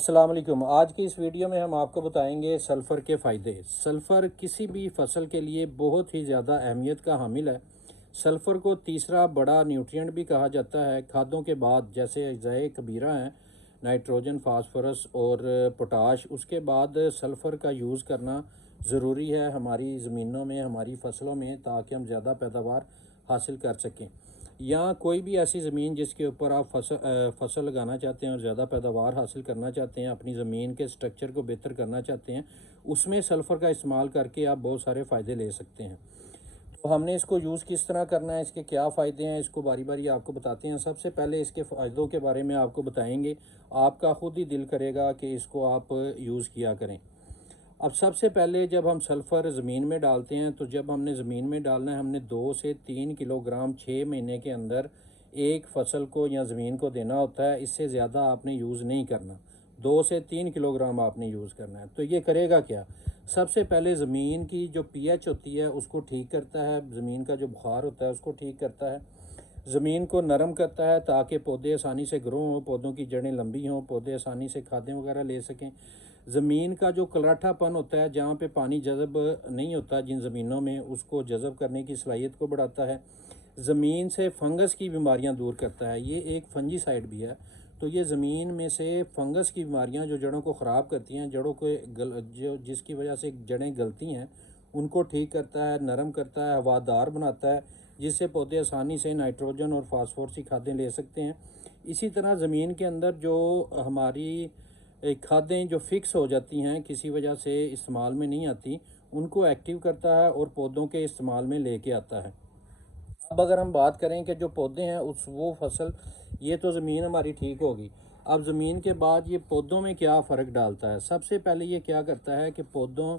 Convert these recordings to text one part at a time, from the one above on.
अस्सलाम वालेकुम। आज की इस वीडियो में हम आपको बताएंगे सल्फ़र के फ़ायदे। सल्फ़र किसी भी फसल के लिए बहुत ही ज़्यादा अहमियत का हामिल है। सल्फ़र को तीसरा बड़ा न्यूट्रिएंट भी कहा जाता है खादों के बाद, जैसे अज़ाए कबीरा हैं, नाइट्रोजन, फास्फोरस और पोटाश। उसके बाद सल्फ़र का यूज़ करना ज़रूरी है हमारी ज़मीनों में, हमारी फसलों में, ताकि हम ज़्यादा पैदावार हासिल कर सकें। या कोई भी ऐसी ज़मीन जिसके ऊपर आप फसल लगाना चाहते हैं और ज़्यादा पैदावार हासिल करना चाहते हैं, अपनी ज़मीन के स्ट्रक्चर को बेहतर करना चाहते हैं, उसमें सल्फ़र का इस्तेमाल करके आप बहुत सारे फ़ायदे ले सकते हैं। तो हमने इसको यूज़ किस तरह करना है, इसके क्या फ़ायदे हैं, इसको बारी बारी आपको बताते हैं। सबसे पहले इसके फ़ायदों के बारे में आपको बताएंगे, आपका ख़ुद ही दिल करेगा कि इसको आप यूज़ किया करें। अब सबसे पहले जब हम सल्फ़र ज़मीन में डालते हैं, तो जब हमने ज़मीन में डालना है, हमने 2 से 3 किलोग्राम 6 महीने के अंदर एक फसल को या ज़मीन को देना होता है। इससे ज़्यादा आपने यूज़ नहीं करना, 2 से 3 किलोग्राम आपने यूज़ करना है। तो ये करेगा क्या? सबसे पहले ज़मीन की जो पीएच होती है उसको ठीक करता है, ज़मीन का जो बुखार होता है उसको ठीक करता है, ज़मीन को नरम करता है ताकि पौधे आसानी से ग्रो हों, पौधों की जड़ें लंबी हों, पौधे आसानी से खादें वगैरह ले सकें। ज़मीन का जो कलराठापन होता है, जहाँ पे पानी जज़ब नहीं होता जिन ज़मीनों में, उसको जज़ब करने की सलाहियत को बढ़ाता है। ज़मीन से फंगस की बीमारियाँ दूर करता है, ये एक फंजीसाइड भी है। तो ये ज़मीन में से फंगस की बीमारियाँ जो जड़ों को ख़राब करती हैं, जड़ों को जो जिसकी वजह से जड़ें गलती हैं, उनको ठीक करता है, नरम करता है, हवादार बनाता है, जिससे पौधे आसानी से नाइट्रोजन और फास्फोरस की खादें ले सकते हैं। इसी तरह ज़मीन के अंदर जो हमारी खादें जो फिक्स हो जाती हैं, किसी वजह से इस्तेमाल में नहीं आती, उनको एक्टिव करता है और पौधों के इस्तेमाल में लेके आता है। अब अगर हम बात करें कि जो पौधे हैं उस वो फसल, ये तो ज़मीन हमारी ठीक होगी। अब ज़मीन के बाद ये पौधों में क्या फ़र्क डालता है? सबसे पहले ये क्या करता है कि पौधों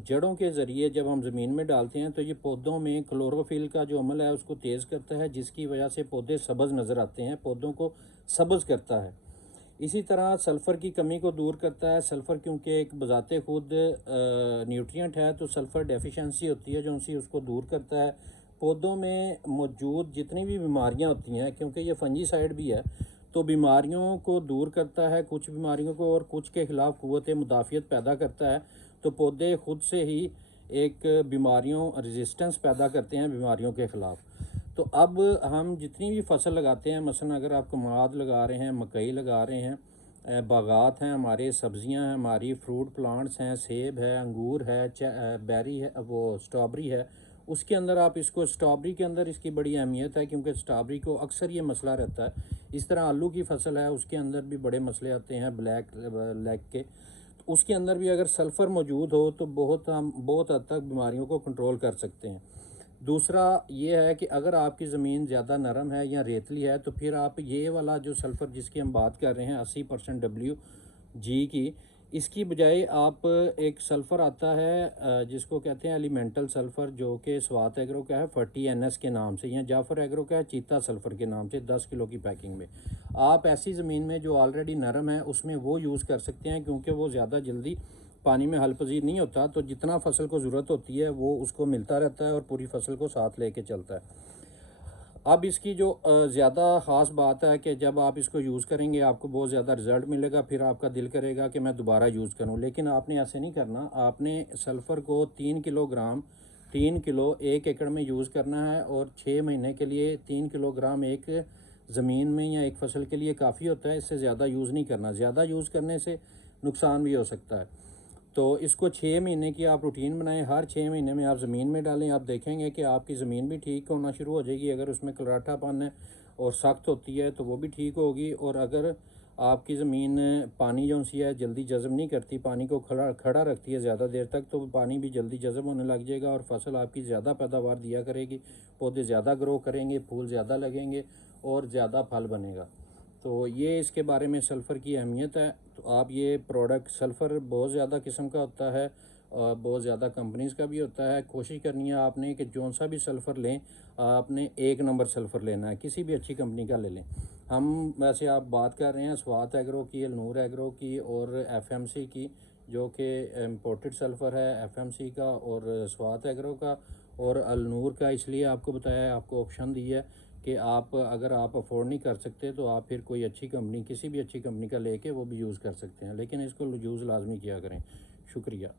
जड़ों के ज़रिए जब हम ज़मीन में डालते हैं, तो ये पौधों में क्लोरोफिल का जो अमल है उसको तेज़ करता है, जिसकी वजह से पौधे सब्ज़ नज़र आते हैं, पौधों को सब्ज़ करता है। इसी तरह सल्फ़र की कमी को दूर करता है। सल्फ़र क्योंकि एक बज़ाते खुद न्यूट्रिएंट है, तो सल्फ़र डेफिशिएंसी होती है जो उसी उसको दूर करता है। पौधों में मौजूद जितनी भी बीमारियां होती हैं, क्योंकि ये फंजीसाइड भी है, तो बीमारियों को दूर करता है, कुछ बीमारियों को, और कुछ के ख़िलाफ़ क़ुव्वत मुदाफ़ियत पैदा करता है। तो पौधे खुद से ही एक बीमारियों रेजिस्टेंस पैदा करते हैं बीमारियों के ख़िलाफ़। तो अब हम जितनी भी फसल लगाते हैं, मसलन अगर आप कमाद लगा रहे हैं, मकई लगा रहे हैं, बागात हैं हमारे, सब्जियां हैं हमारी, फ्रूट प्लांट्स हैं, सेब है, अंगूर है, बेरी है, वो स्ट्रॉबेरी है, उसके अंदर आप इसको, स्ट्रॉबेरी के अंदर इसकी बड़ी अहमियत है, क्योंकि स्ट्रॉबेरी को अक्सर ये मसला रहता है। इस तरह आलू की फसल है, उसके अंदर भी बड़े मसले आते हैं ब्लैक लेग के। तो उसके अंदर भी अगर सल्फ़र मौजूद हो तो हम बहुत हद तक बीमारियों को कंट्रोल कर सकते हैं। दूसरा ये है कि अगर आपकी ज़मीन ज़्यादा नरम है या रेतली है, तो फिर आप ये वाला जो सल्फ़र जिसकी हम बात कर रहे हैं 80% WG की, इसकी बजाय आप, एक सल्फ़र आता है जिसको कहते हैं एलिमेंटल सल्फ़र, जो कि स्वात एग्रो का है 40NS के नाम से, या जाफ़र एग्रो का है चीता सल्फ़र के नाम से, 10 किलो की पैकिंग में। आप ऐसी ज़मीन में जो ऑलरेडी नरम है उसमें वो यूज़ कर सकते हैं, क्योंकि वो ज़्यादा जल्दी पानी में हल पजीर नहीं होता, तो जितना फसल को ज़रूरत होती है वो उसको मिलता रहता है और पूरी फसल को साथ लेके चलता है। अब इसकी जो ज़्यादा ख़ास बात है कि जब आप इसको यूज़ करेंगे आपको बहुत ज़्यादा रिज़ल्ट मिलेगा, फिर आपका दिल करेगा कि मैं दोबारा यूज़ करूं। लेकिन आपने ऐसे नहीं करना, आपने सल्फ़र को 3 किलोग्राम 3 किलो 1 एकड़ में यूज़ करना है, और 6 महीने के लिए 3 किलोग्राम एक ज़मीन में या एक फसल के लिए काफ़ी होता है। इससे ज़्यादा यूज़ नहीं करना, ज़्यादा यूज़ करने से नुकसान भी हो सकता है। तो इसको 6 महीने की आप रूटीन बनाएं, हर 6 महीने में आप ज़मीन में डालें। आप देखेंगे कि आपकी ज़मीन भी ठीक होना शुरू हो जाएगी। अगर उसमें कलराठापन है और सख्त होती है तो वो भी ठीक होगी, और अगर आपकी ज़मीन पानी जो सी है जल्दी जज़ब नहीं करती, पानी को खड़ा खड़ा रखती है ज़्यादा देर तक, तो पानी भी जल्दी जज़ब होने लग जाएगा और फसल आपकी ज़्यादा पैदावार दिया करेगी, पौधे ज़्यादा ग्रो करेंगे, फूल ज़्यादा लगेंगे और ज़्यादा फल बनेगा। तो ये इसके बारे में सल्फ़र की अहमियत है। तो आप ये प्रोडक्ट, सल्फ़र बहुत ज़्यादा किस्म का होता है और बहुत ज़्यादा कंपनीज़ का भी होता है। कोशिश करनी है आपने कि जौन सा भी सल्फ़र लें, आपने 1 नंबर सल्फ़र लेना है, किसी भी अच्छी कंपनी का ले लें। हम वैसे आप बात कर रहे हैं स्वात एग्रो की, अलनूर एग्रो की और एफएमसी की, जो कि इम्पोर्टेड सल्फ़र है एफएमसी का और स्वात एग्रो का और अलनूर का। इसलिए आपको बताया है, आपको ऑप्शन दी है, कि आप अगर आप अफोर्ड नहीं कर सकते तो आप फिर कोई अच्छी कंपनी, किसी भी अच्छी कंपनी का लेके वो भी यूज़ कर सकते हैं, लेकिन इसको यूज़ लाजमी किया करें। शुक्रिया।